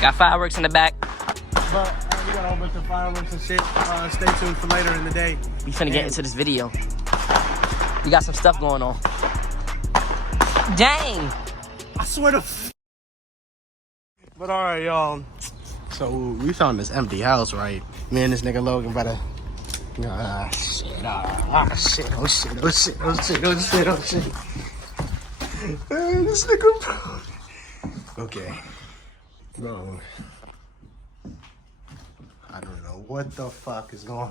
Got fireworks in the back. But we got a whole bunch of fireworks and shit. Stay tuned for later in the day. We finna get into this video. We got some stuff going on. Dang! I swear to But alright, y'all. So we found this empty house, right? Me and this nigga Logan better. Shit. Oh shit. Man, this nigga, bro. Okay. Bro. I don't know what the fuck is going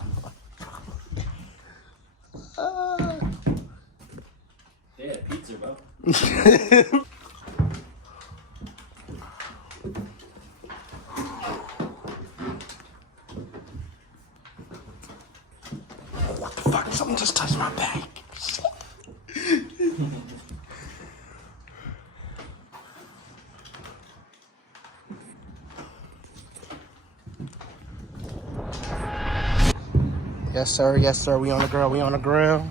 on. They had pizza, bro. What the fuck? Something just touched my back. Yes, sir. We on the grill.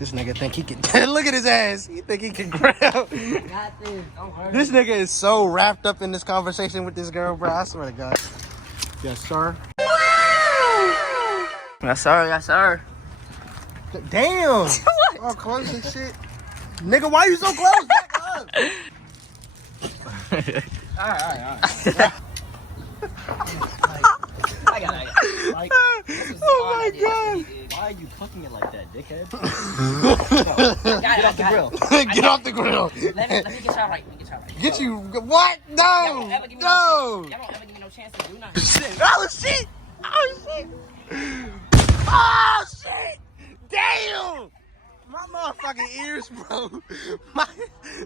This nigga think he can. Look at his ass. He think he can grill. Got this. Don't hurt This nigga is so wrapped up in this conversation with this girl, bro. I swear to God. Yes, sir. Yes, sir. Damn. What? Oh, close and shit. Nigga, why you so close? Back up. Alright. I got it. Like, Oh my God. Why are you cooking it like that, dickhead? Get off the grill. Get off the grill. Let me get y'all right. Get you. What? No. Y'all don't ever give me no chance to do nothing. Shit. Oh shit. Oh shit. Damn. My motherfucking ears, bro.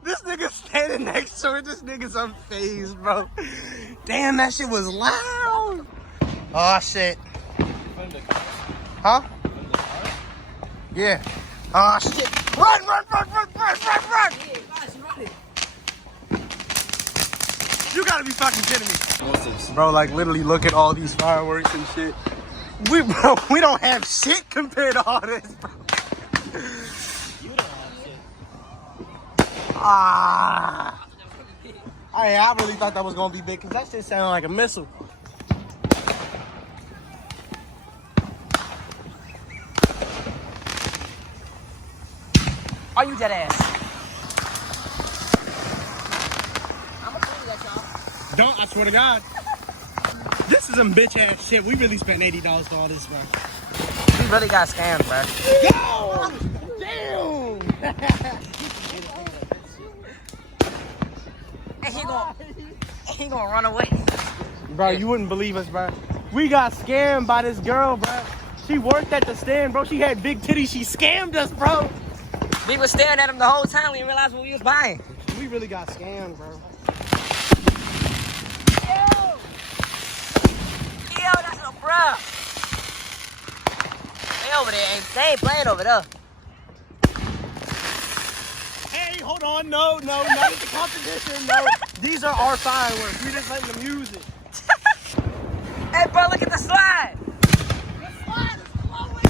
This nigga standing next to it. This nigga's unfazed, bro. Damn, that shit was loud. Oh shit. Huh? Yeah. Oh shit. Run. You gotta be fucking kidding me. Bro, like literally look at all these fireworks and shit. We don't have shit compared to all this, bro. You don't have shit. I really thought that was gonna be big because that shit sounded like a missile. Are you dead ass? I'm gonna tell you that, y'all. Don't, I swear to God. This is some bitch ass shit. We really spent $80 for all this, bro. We really got scammed, bro. Go! Damn! And he gonna run away. Bro, you wouldn't believe us, bro. We got scammed by this girl, bro. She worked at the stand, bro. She had big titties. She scammed us, bro. We was staring at him the whole time. We didn't realize what we was buying. We really got scammed, bro. Yo, that's a bruh. They over there they ain't playing over there. Hey, hold on. No, not the competition. No, these are our fireworks. We just letting them use it. Hey, bro, look at the slide. The slide is blowing.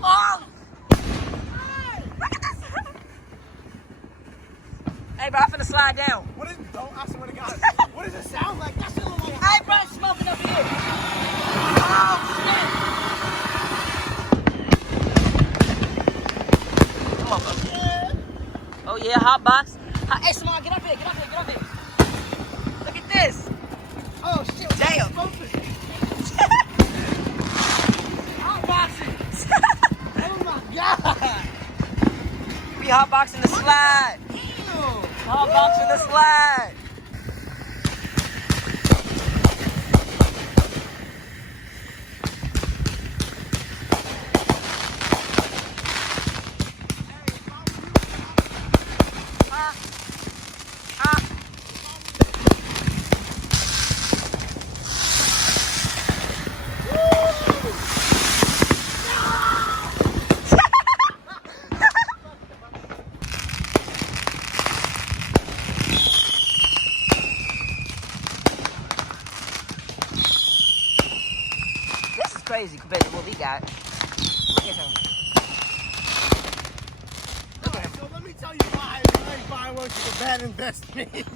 Oh. Look at this. Hey, bro, I'm finna slide down. What is? Don't. I swear to God. What does it sound like? That shit look like. Hey, bro, it's smoking up here. Oh, shit. Come on, bro. Oh, yeah, hot box. Hey, Simone, get up here. Look at this. Oh shit! Damn. Hot boxing. Oh my God. We hotboxing the slide. Hotboxing the slide. Crazy compared to what we got. Look at him. So let me tell you why fireworks is a bad investment.